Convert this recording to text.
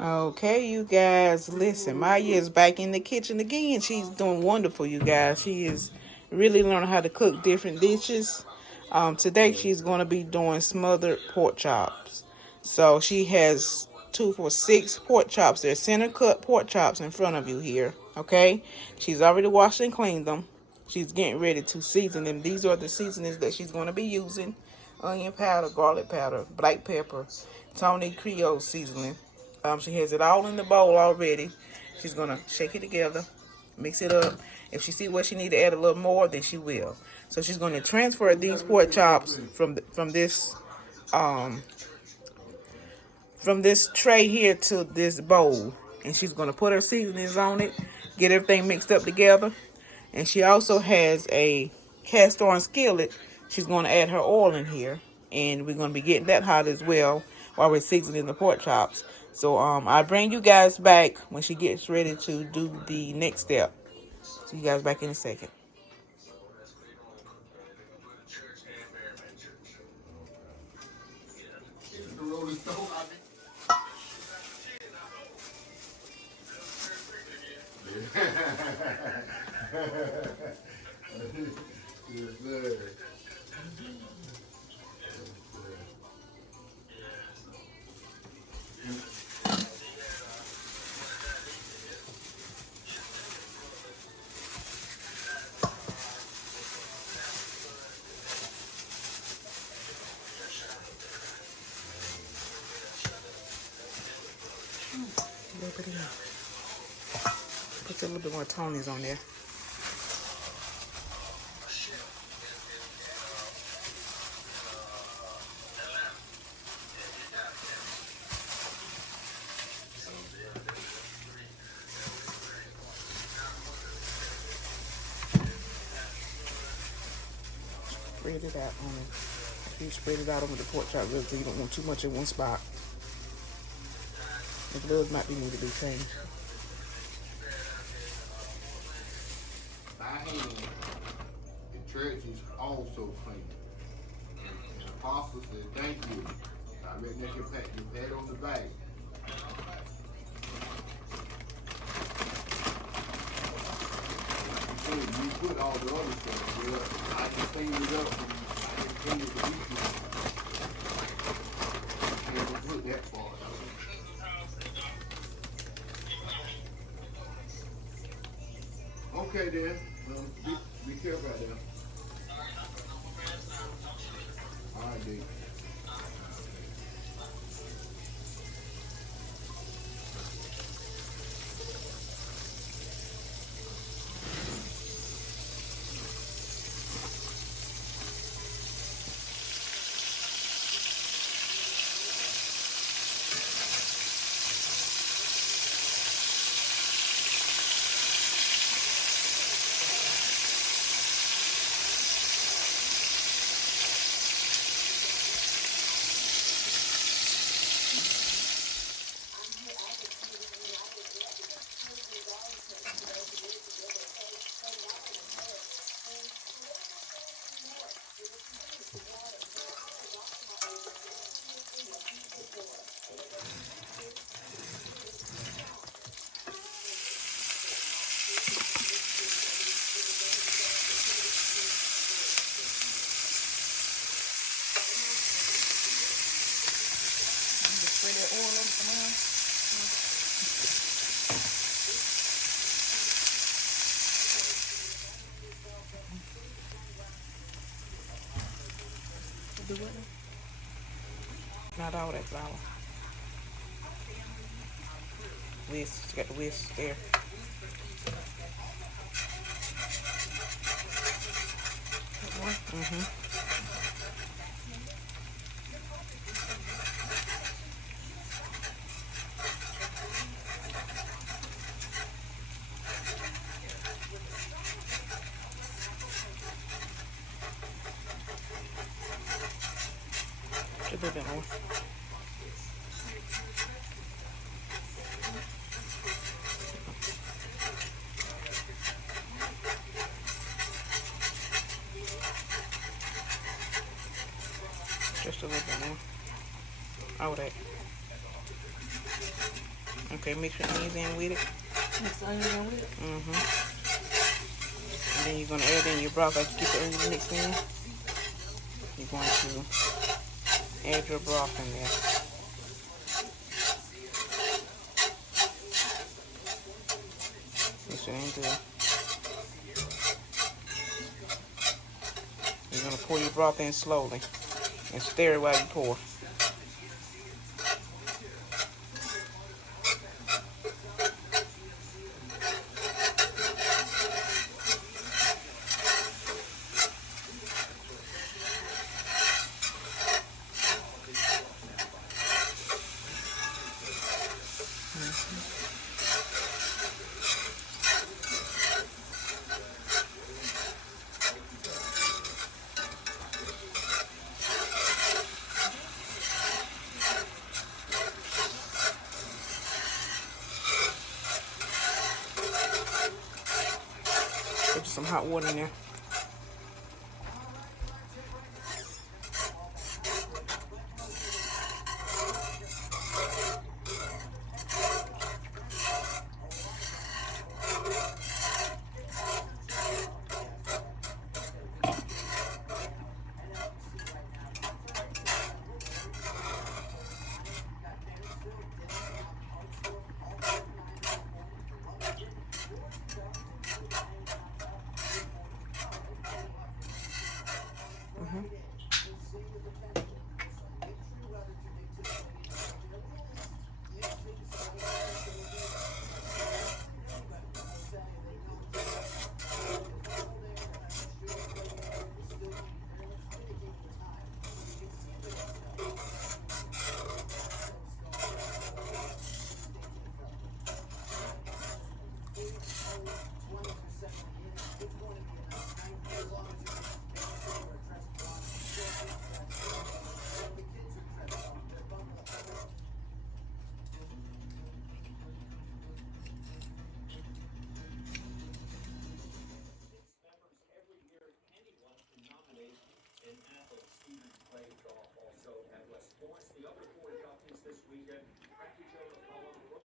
Okay, you guys, listen. Maya is back in the kitchen again. She's doing wonderful, you guys. She is really learning how to cook different dishes. Today she's going to be doing smothered pork chops. So she has 2 for 6 pork chops. They're center cut pork chops in front of you here. Okay, she's already washed and cleaned them. She's getting ready to season them. These are the seasonings that she's going to be using: onion powder, garlic powder, black pepper, Tony Creole seasoning. She has it all in the bowl already. She's gonna shake it together, mix it up. If she see where she need to add a little more, then she will. So she's gonna transfer these pork chops um from this tray here to this bowl, and she's gonna put her seasonings on it, get everything mixed up together. And she also has a cast iron skillet. She's gonna add her oil in here, and we're gonna be getting that hot as well while we're seasoning the pork chops. So I'll bring you guys back when she gets ready to do the next step. See you guys back in a second. Put a little bit more Tony's on there. Spread it out on it. You spread it out over the pork chop ribs so you don't want too much in one spot. The gloves might be need to be changed. By hand, the church is also clean. And the apostle said, thank you. I reckon that's your pat on the back. You put all the other stuff, but I can clean it up and I can clean it to eat it. I can't put that part out. Okay then, be careful out there. All right, dude. Spread that oil over some more. Do what now? Not all that flour. Whisk, you got the whisk there. Mm-hmm. A little bit more. Just a little bit more. All that. Okay, mix your onions in with it. Mix the onions in with it. And then you're going to add in your broth after you get the onions mixed in. You're going to add your broth in there. Mix it in good. You're going to pour your broth in slowly and stir it while you pour. Put some hot water in there. An athlete, Stephen played golf also at West Point. The other four jockeys this weekend